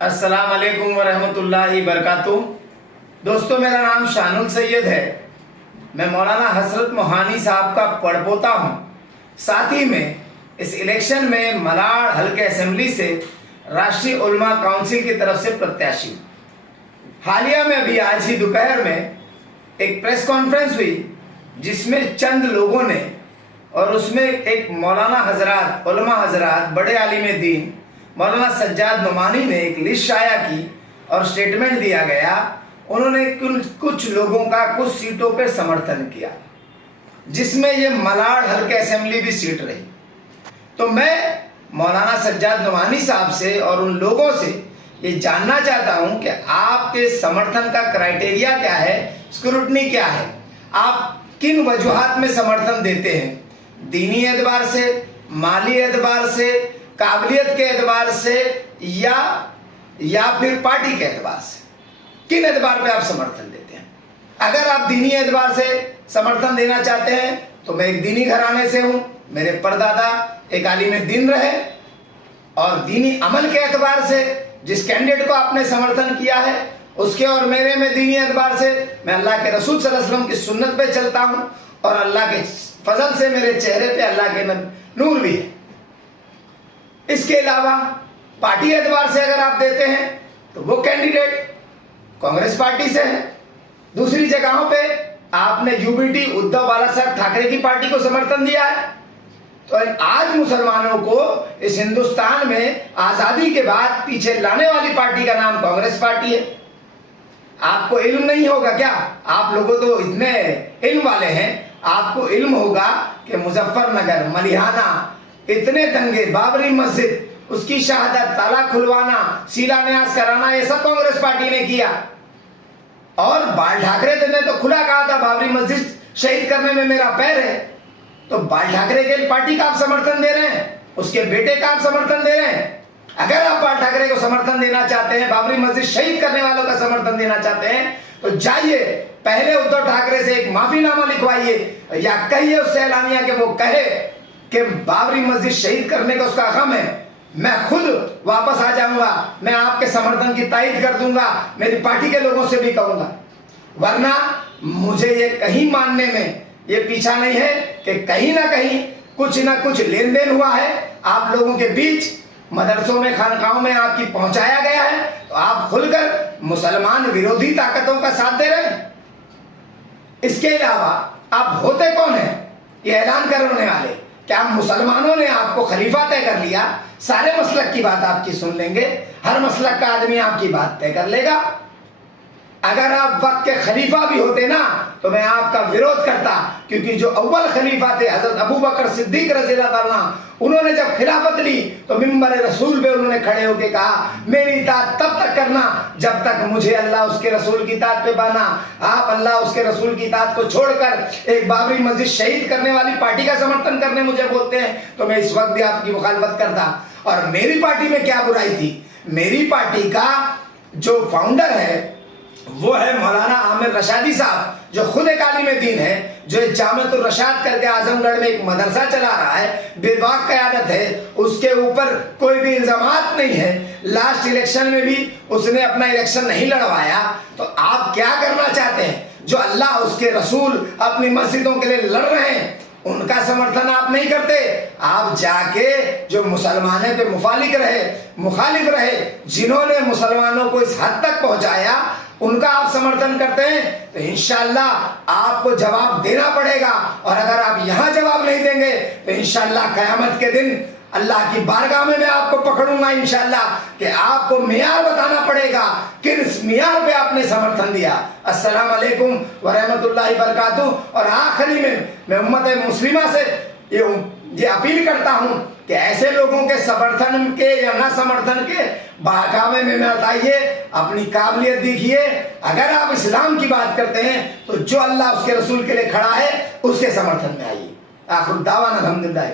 अस्सलाम वालेकुम वरहमतुल्लाहि बरकातुहू। दोस्तों, मेरा नाम शानुल सैयद है। मैं मौलाना हजरत मोहानी साहब का पड़पोता हूँ। साथ ही में इस इलेक्शन में मलाड हल्के असेंबली से राष्ट्रीय उलमा काउंसिल की तरफ से प्रत्याशी। हालिया में अभी आज ही दोपहर में एक प्रेस कॉन्फ्रेंस हुई जिसमें चंद लोगों ने और उसमें एक मौलाना हजरात, उलमा हजरात, बड़े आलिम दीन मौलाना सज्जाद नुमानी ने एक लिस्ट शाया की और स्टेटमेंट दिया गया। उन्होंने कुछ लोगों का कुछ सीटों पर समर्थन किया, जिसमें ये मलाड हल्के असेंबली भी सीट रही। तो मैं मौलाना सज्जाद नुमानी साहब से और उन लोगों से ये जानना चाहता हूं कि आपके समर्थन का क्राइटेरिया क्या है, स्क्रूटनी क्या है, आप किन वजूहात में समर्थन देते हैं, दीनी एतबार से, माली एतबार से, काबिलियत के एतबार से या फिर पार्टी के एतबार से, किन एतबार पे आप समर्थन देते हैं। अगर आप दीनी एतबार से समर्थन देना चाहते हैं तो मैं एक दीनी घराने से हूं, मेरे परदादा एक आलिम दीन रहे, और दीनी अमल के एतबार से जिस कैंडिडेट को आपने समर्थन किया है उसके और मेरे में दीनी एतबार से मैं अल्लाह के रसूल सल्लल्लाहु अलैहि वसल्लम की सुन्नत पे चलता हूं और अल्लाह के फजल से मेरे चेहरे पे अल्लाह के नूर भी है। इसके अलावा पार्टी एतबार से अगर आप देते हैं तो वो कैंडिडेट कांग्रेस पार्टी से है। दूसरी जगहों पे आपने यूबीटी उद्धव बाला साहब ठाकरे की पार्टी को समर्थन दिया है। तो आज मुसलमानों को इस हिंदुस्तान में आजादी के बाद पीछे लाने वाली पार्टी का नाम कांग्रेस पार्टी है। आपको इल्म नहीं होगा क्या? आप लोगों तो इतने इल्म वाले हैं, आपको इल्म होगा कि मुजफ्फरनगर, मलिहाना, इतने दंगे, बाबरी मस्जिद, उसकी शहादत, ताला खुलवाना, शिलान्यास कराना, ये सब कांग्रेस पार्टी ने किया। और बाल ठाकरे ने तो खुला कहा था बाबरी मस्जिद शहीद करने में मेरा पैर है। तो बाल ठाकरे के पार्टी का आप समर्थन दे रहे हैं, उसके बेटे का आप समर्थन दे रहे हैं। अगर आप बाल ठाकरे को समर्थन देना चाहते हैं, बाबरी मस्जिद शहीद करने वालों का समर्थन देना चाहते हैं, तो जाइए पहले उद्धव ठाकरे से एक माफीनामा लिखवाइए या कहिए उससे ऐलानिया कि वो कहे कि बाबरी मस्जिद शहीद करने का उसका गम है, मैं खुद वापस आ जाऊंगा, मैं आपके समर्थन की तायीद कर दूंगा, मेरी पार्टी के लोगों से भी कहूंगा। वरना मुझे ये कहीं मानने में ये पीछा नहीं है कि कहीं ना कुछ लेन देन हुआ है आप लोगों के बीच, मदरसों में, खानकाहों में आपकी पहुंचाया गया है, तो आप खुलकर मुसलमान विरोधी ताकतों का साथ दे रहे हैं। इसके अलावा आप होते कौन है ये ऐलान करने वाले? क्या मुसलमानों ने आपको खलीफा तय कर लिया? सारे मसलक की बात आपकी सुन लेंगे, हर मसलक का आदमी आपकी बात तय कर लेगा। अगर आप वक्त के खलीफा भी होते ना तो मैं आपका विरोध करता, क्योंकि जो अव्वल खलीफा थे हजरत अबू बकर सिद्दीक रज़ियल्लाहु अन्हु, उन्होंने जब खिलाफत ली तो मिंबर रसूल पे उन्होंने खड़े होकर कहा मेरी इताअत तब तक करना जब तक मुझे अल्लाह उसके रसूल की इताअत पे पाना। आप अल्लाह उसके रसूल की इताअत को छोड़कर एक बाबरी मस्जिद शहीद करने वाली पार्टी का समर्थन करने मुझे बोलते हैं, तो मैं इस वक्त भी आपकी मुखालफत करता। और मेरी पार्टी में क्या बुराई थी? मेरी पार्टी का जो फाउंडर है वो है मौलाना आमिर रशादी साहब, जो खुद एक आलिम दीन है, जो जामिअतुर रशाद करके आजमगढ़ में एक मदरसा चला रहा है, बेबाक क़यादत है, उसके ऊपर कोई भी इल्जामात नहीं है। लास्ट इलेक्शन में भी उसने अपना इलेक्शन नहीं लड़वाया। तो आप क्या करना चाहते हैं? जो अल्लाह उसके रसूल अपनी मस्जिदों के लिए लड़ रहे हैं उनका समर्थन आप नहीं करते। आप जाके जो मुसलमानों पे मुखालिफ रहे, जिन्होंने मुसलमानों को इस हद तक पहुंचाया, उनका आप समर्थन करते हैं, तो इंशाअल्लाह आपको जवाब देना पड़ेगा। और अगर आप यहां जवाब नहीं देंगे तो इंशाअल्लाह क़यामत के दिन अल्लाह की बारगाह में मैं आपको पकड़ूंगा इंशाअल्लाह, कि आपको मियार बताना पड़ेगा किस मियार पे आपने समर्थन दिया। अस्सलाम वालेकुम वरहमतुल्लाहि बरकातुहू। और आखिरी में मैं उम्मत मुस्लिमा से ये अपील करता हूं कि ऐसे लोगों के समर्थन के या ना समर्थन के बहकावे में बताइए, अपनी काबिलियत दिखिए। अगर आप इस्लाम की बात करते हैं तो जो अल्लाह उसके रसूल के लिए खड़ा है उसके समर्थन में आइए। आखिर दावाना अल्हम्दुलिल्लाह।